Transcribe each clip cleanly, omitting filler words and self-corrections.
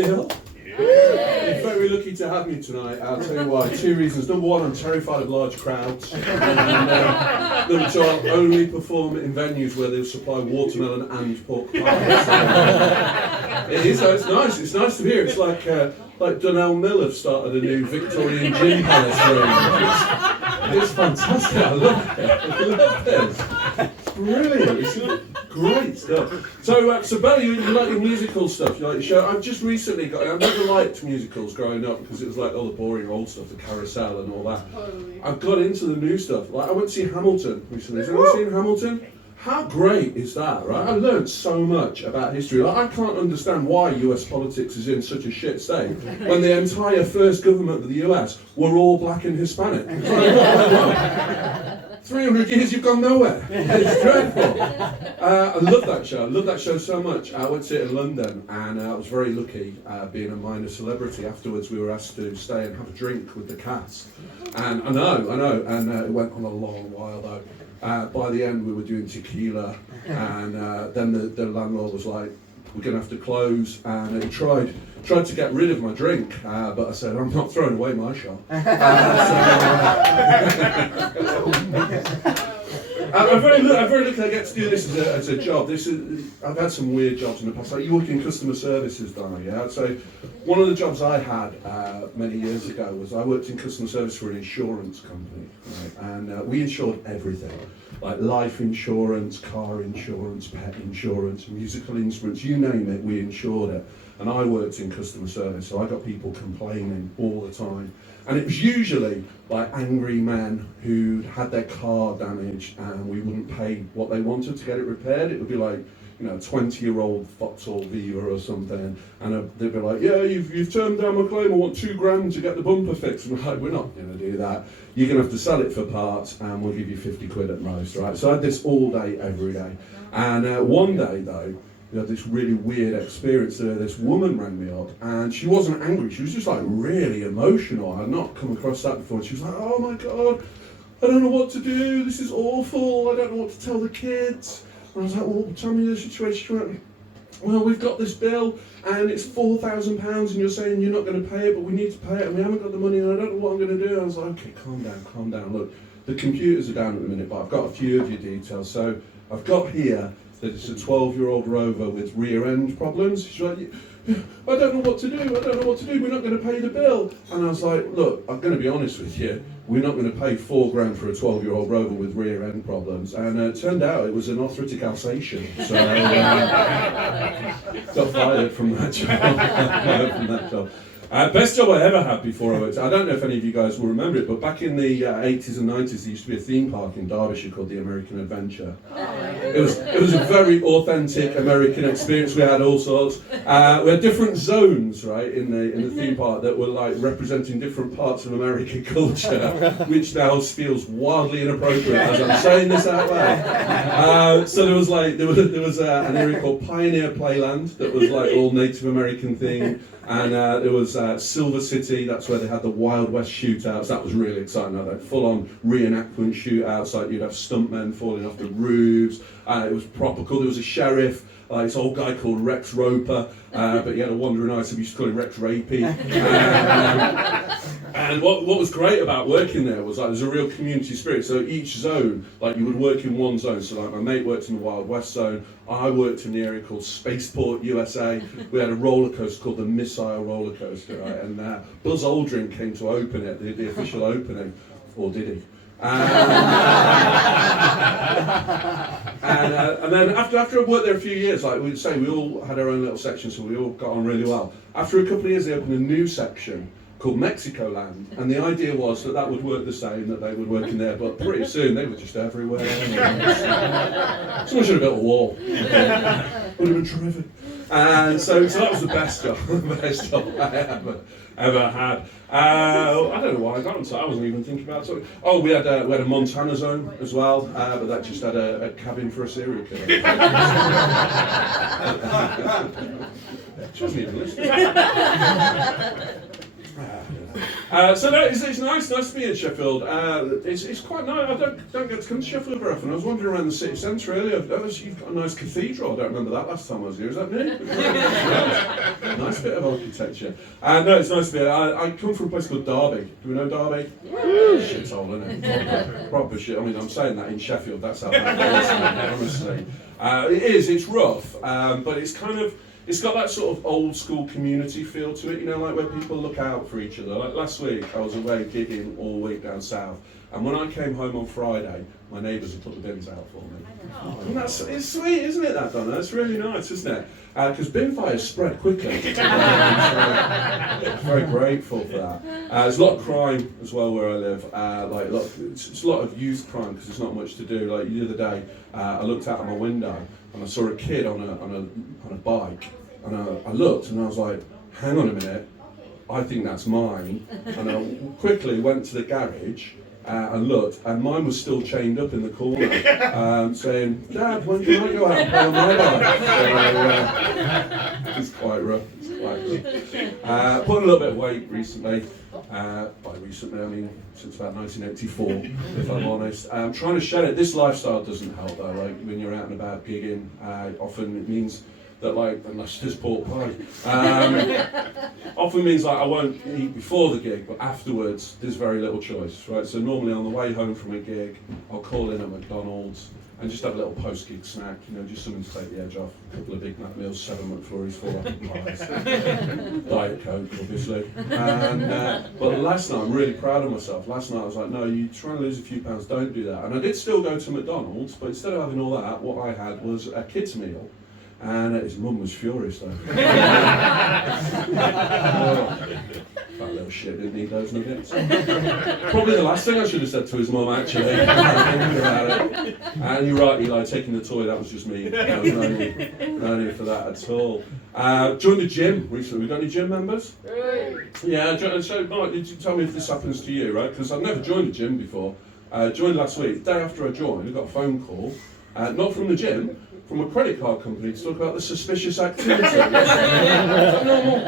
Sheffield. You're very lucky to have me tonight. I'll tell you why. 2 reasons. Number one, I'm terrified of large crowds. Number two, I'll only perform in venues where they'll supply watermelon and pork pies. It is, though. It's nice. It's nice to hear. It's like Dunelm Mill have started a new Victorian gin palace range. It's fantastic. I love it. I love this. It's brilliant. It's great stuff. So Bella, you like your musical stuff? You like your show? I've just recently got. I never liked musicals growing up because it was like all the boring old stuff, the Carousel and all that. Totally. I've got into the new stuff. Like I went to see Hamilton recently. Has anyone seen Hamilton? How great is that, right? I learned so much about history. Like, I can't understand why US politics is in such a shit state when the entire first government of the US were all black and Hispanic. It's like, what went wrong? 300 years you've gone nowhere. It's dreadful. I love that show. I love that show so much. I went to it in London and I was very lucky being a minor celebrity. Afterwards we were asked to stay and have a drink with the cast. And I know. And it went on a long while though. By the end we were doing tequila and then the landlord was like, we're going to have to close, and he tried to get rid of my drink, but I said, I'm not throwing away my shot. I'm very lucky I get to do this as a job. I've had some weird jobs in the past. Like you work in customer services, Donna, yeah? So one of the jobs I had many years ago was I worked in customer service for an insurance company, right? And we insured everything. Like life insurance, car insurance, pet insurance, musical instruments, you name it, we insured it. And I worked in customer service, so I got people complaining all the time. And it was usually like angry men who'd had their car damaged and we wouldn't pay what they wanted to get it repaired. It would be like, you know, 20-year-old Vauxhall Viva or something, and they'd be like, yeah, you've turned down my claim, I want £2,000 to get the bumper fixed. And we're like, we're not going to do that. You're going to have to sell it for parts and we'll give you 50 quid at most, right? So I had this all day, every day. And one day though, we had this really weird experience. This woman rang me up and she wasn't angry, she was just like really emotional. I had not come across that before. And she was like, oh my God, I don't know what to do, this is awful, I don't know what to tell the kids. And I was like, well, tell me the situation. She went, well, we've got this bill and it's £4,000 and you're saying you're not going to pay it, but we need to pay it and we haven't got the money and I don't know what I'm going to do. And I was like, okay, calm down. Look, the computers are down at the minute, but I've got a few of your details. So I've got here that it's a 12-year-old Rover with rear end problems. She's like, I don't know what to do, we're not going to pay the bill. And I was like, look, I'm going to be honest with you, we're not going to pay £4,000 for a 12-year-old Rover with rear end problems. And it turned out it was an arthritic Alsatian. So got fired from that job. Best job I ever had before I worked. I don't know if any of you guys will remember it, but back in the 80s and 90s, there used to be a theme park in Derbyshire called the American Adventure. It was a very authentic American experience. We had all sorts. We had different zones, right, in the theme park that were like representing different parts of American culture, which now feels wildly inappropriate as I'm saying this out loud. So there was an area called Pioneer Playland that was like all Native American themed. And there was Silver City, that's where they had the Wild West shootouts. That was really exciting. They had full-on reenactment shootouts, like you'd have stuntmen falling off the roofs. It was proper cool. There was a sheriff, this old guy called Rex Roper, but he had a wandering eye, so we used to call him Rex Rapey. And what was great about working there was like there's a real community spirit. So each zone, like you would work in one zone. So like my mate worked in the Wild West zone. I worked in the area called Spaceport, USA. We had a roller coaster called the Missile Roller Coaster, right? And Buzz Aldrin came to open it, the official opening, or did he? And then after I worked there a few years, like we'd say, we all had our own little section, so we all got on really well. After a couple of years, they opened a new section called Mexico Land, and the idea was that would work the same, that they would work in there, but pretty soon they were just everywhere. Someone should have built a wall. Would have been terrific. And so that was the best job I ever had. I don't know why I got onto that. I wasn't even thinking about it. Oh, we had a Montana zone as well, but that just had a cabin for a serial killer. She wasn't even listening. So no, it's nice to be in Sheffield. It's quite nice. I don't get to come to Sheffield very often. I was wandering around the city centre earlier. You've got a nice cathedral. I don't remember that last time I was here. Is that new? Nice bit of architecture. No, it's nice to be here. I come from a place called Derby. Do we know Derby? Shithole, isn't it? Proper shit. I mean, I'm saying that in Sheffield. That's how bad it is, honestly. It is. It's rough, but it's kind of. It's got that sort of old school community feel to it, you know, like where people look out for each other. Like last week, I was away gigging all week down south, and when I came home on Friday, my neighbours had put the bins out for me. And it's sweet, isn't it, that, Donna? It's really nice, isn't it? Because bin fires spread quickly. So very grateful for that. There's a lot of crime as well where I live. It's a lot of youth crime because there's not much to do. Like the other day, I looked out of my window and I saw a kid on a bike, and I looked and I was like, hang on a minute, I think that's mine. And I quickly went to the garage and looked, and mine was still chained up in the corner, saying, Dad, when can I go out and play on my bike? It's quite rough. Put on a little bit of weight recently. By recently, I mean since about 1984, if I'm honest. Trying to shed it. This lifestyle doesn't help though. Like when you're out and about gigging, often it means that, like, unless there's pork pie, often means like I won't eat before the gig, but afterwards there's very little choice, right? So normally on the way home from a gig, I'll call in at McDonald's and just have a little post-gig snack, you know, just something to take the edge off. A couple of Big Mac meals, 7 McFlurries, 4 apple pies, Diet Coke, obviously. And but last night, I'm really proud of myself. Last night I was like, no, you're trying to lose a few pounds, don't do that. And I did still go to McDonald's, but instead of having all that, what I had was a kid's meal. And his mum was furious though. That little shit didn't need those nuggets. Probably the last thing I should have said to his mum, actually. Thinking about it. And you're right, Eli, taking the toy, that was just me. There was no need for that at all. Joined the gym recently. We got any gym members? Yeah, so Mike, did you tell me if this happens to you, right? Because I've never joined a gym before. Joined last week. The day after I joined, I got a phone call, not from the gym, from a credit card company to talk about the suspicious activity. Normal.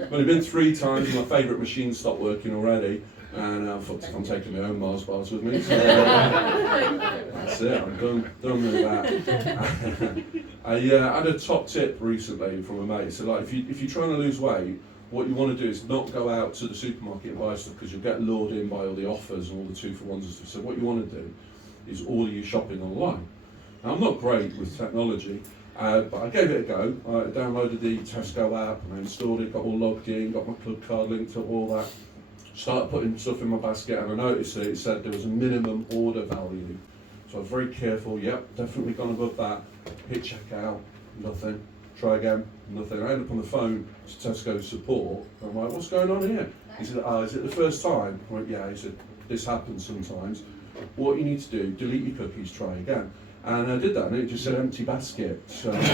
I've only been 3 times, my favourite machine stopped working already, and I'm taking my own Mars bars with me, so that's it, I'm done with that. I had a top tip recently from a mate. So like, if you're trying to lose weight, what you want to do is not go out to the supermarket and buy stuff, because you'll get lured in by all the offers and all the 2-for-1s and stuff. So what you want to do is order your shopping online. Now, I'm not great with technology, but I gave it a go. I downloaded the Tesco app and I installed it, got all logged in, got my club card linked up, all that. Started putting stuff in my basket, and I noticed that it said there was a minimum order value. So I was very careful. Yep, definitely gone above that. Hit checkout, nothing. Try again, nothing. I ended up on the phone to Tesco support. I'm like, what's going on here? He said, is it the first time? I went, yeah. He said, this happens sometimes. What you need to do, delete your cookies, try again. And I did that, and it just said empty basket. So it's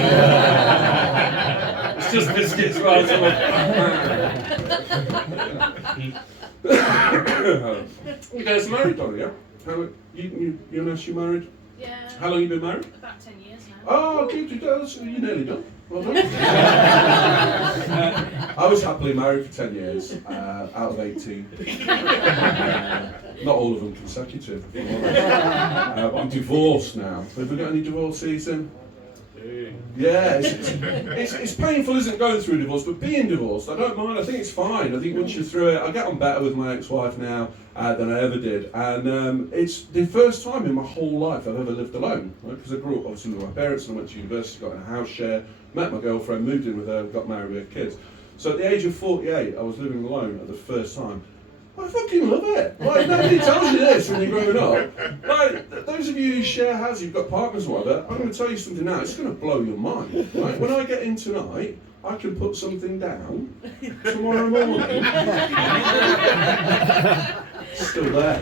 just biscuits, right? You guys married, Dolly? Yeah. You know she married? Yeah. How long have you been married? About 10 years now. Oh, keep you down. So you're nearly done. Well done. I was happily married for 10 years, out of 18. Not all of them consecutive, if I'm honest. But I'm divorced now. Have we got any divorce season? Yeah, it's painful, isn't it, going through a divorce, but being divorced, I don't mind. I think it's fine. I think once you're through it, I get on better with my ex-wife now than I ever did. And it's the first time in my whole life I've ever lived alone. Because I grew up obviously with my parents, and I went to university, got in a house share, met my girlfriend, moved in with her, got married with kids. So at the age of 48, I was living alone at the first time. I fucking love it. Like, nobody tells you this when you're growing up. Like, those of you who share houses, you've got partners or whatever, I'm going to tell you something now, it's going to blow your mind. Right? When I get in tonight, I can put something down tomorrow morning. Still there.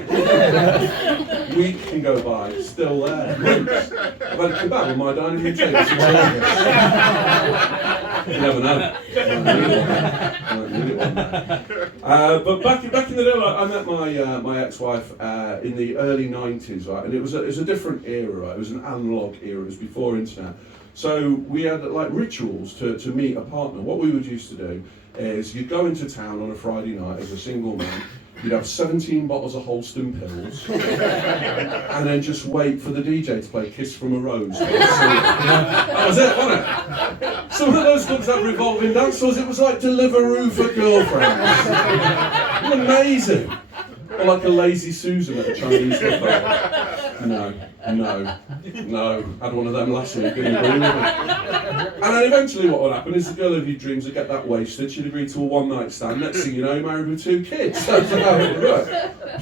Week can go by, still there. Months. I've had to come back with my dining room table. You never know. But back in the day, I met my ex-wife in the early 90s, right? And it was a different era, right? It was an analog era. It was before internet. So we had like rituals to meet a partner. What we would used to do is you'd go into town on a Friday night as a single man, you'd have 17 bottles of Holston pills, and then just wait for the DJ to play Kiss from a Rose. That was it, wasn't it? Some of those clubs had revolving dance floors, it was like Deliveroo for girlfriends. It was amazing. Or like a Lazy Susan at a Chinese cafe. No. Had one of them last week, didn't agree with me. And then eventually what would happen is the girl of your dreams would get that wasted, she'd agree to a one-night stand, next thing you know, you're married with 2 kids. That's how it would work.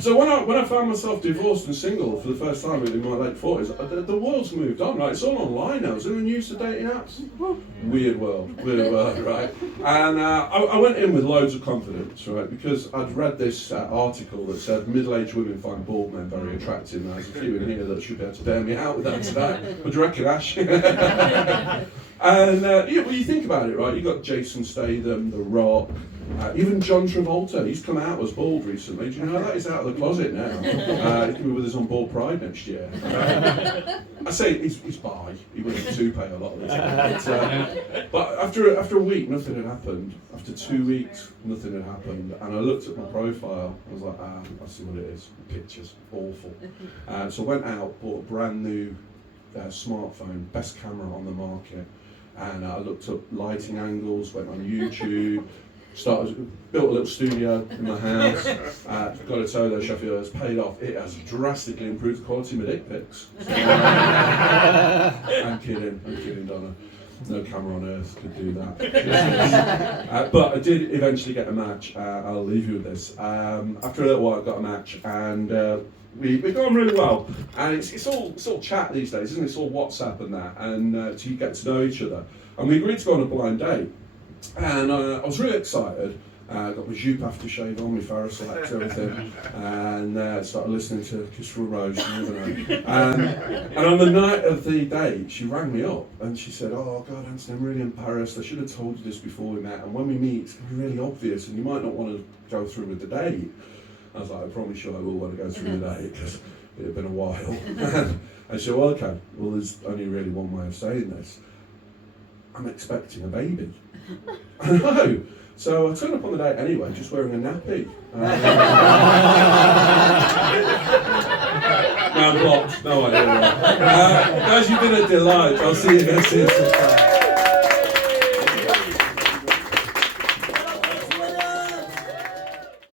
So when I found myself divorced and single for the first time in my late 40s, the world's moved on, right? It's all online now. Is anyone used to dating apps? Weird world, right? And I went in with loads of confidence, right? Because I'd read this article that said middle-aged women find bald men very attractive. Now, there's a few in here that should be able to bear me out with that today. What do you reckon, Ash? And well, you think about it, right? You've got Jason Statham, The Rock, even John Travolta. He's come out as bald recently. Do you know that? He's out of the closet now. He can be with us on Bald Pride next year. I say he's bi. He wears a toupee a lot of the time. But after a week, nothing had happened. After 2 weeks, nothing had happened. And I looked at my profile. I was like, I see what it is. Pictures, awful. So I went out, bought a brand new smartphone, best camera on the market. And I looked up lighting angles, went on YouTube, built a little studio in my house. Got to tell you though, Sheffield has paid off. It has drastically improved the quality of my dick pics. I'm kidding, Donna. No camera on earth could do that. But I did eventually get a match. I'll leave you with this. After a little while, I got a match, and we got on really well. And it's all chat these days, isn't it? It's all WhatsApp and that, and so you get to know each other. And we agreed to go on a blind date. And I was really excited. Got my jupe aftershave on, my Pharisaics, everything, and started listening to Kiss from a Rose. And on the night of the date, she rang me up and she said, "Oh God, Anthony, I'm really embarrassed. I should have told you this before we met. And when we meet, it's going to be really obvious, and you might not want to go through with the date." I was like, "I promise you, I will want to go through the date because it had been a while." And she said, "Well, okay. Well, there's only really one way of saying this. I'm expecting a baby." I know. So I turned up on the date anyway, just wearing a nappy. No, I'm blocked. No idea why. Guys, you've been a delight. I'll see you again soon.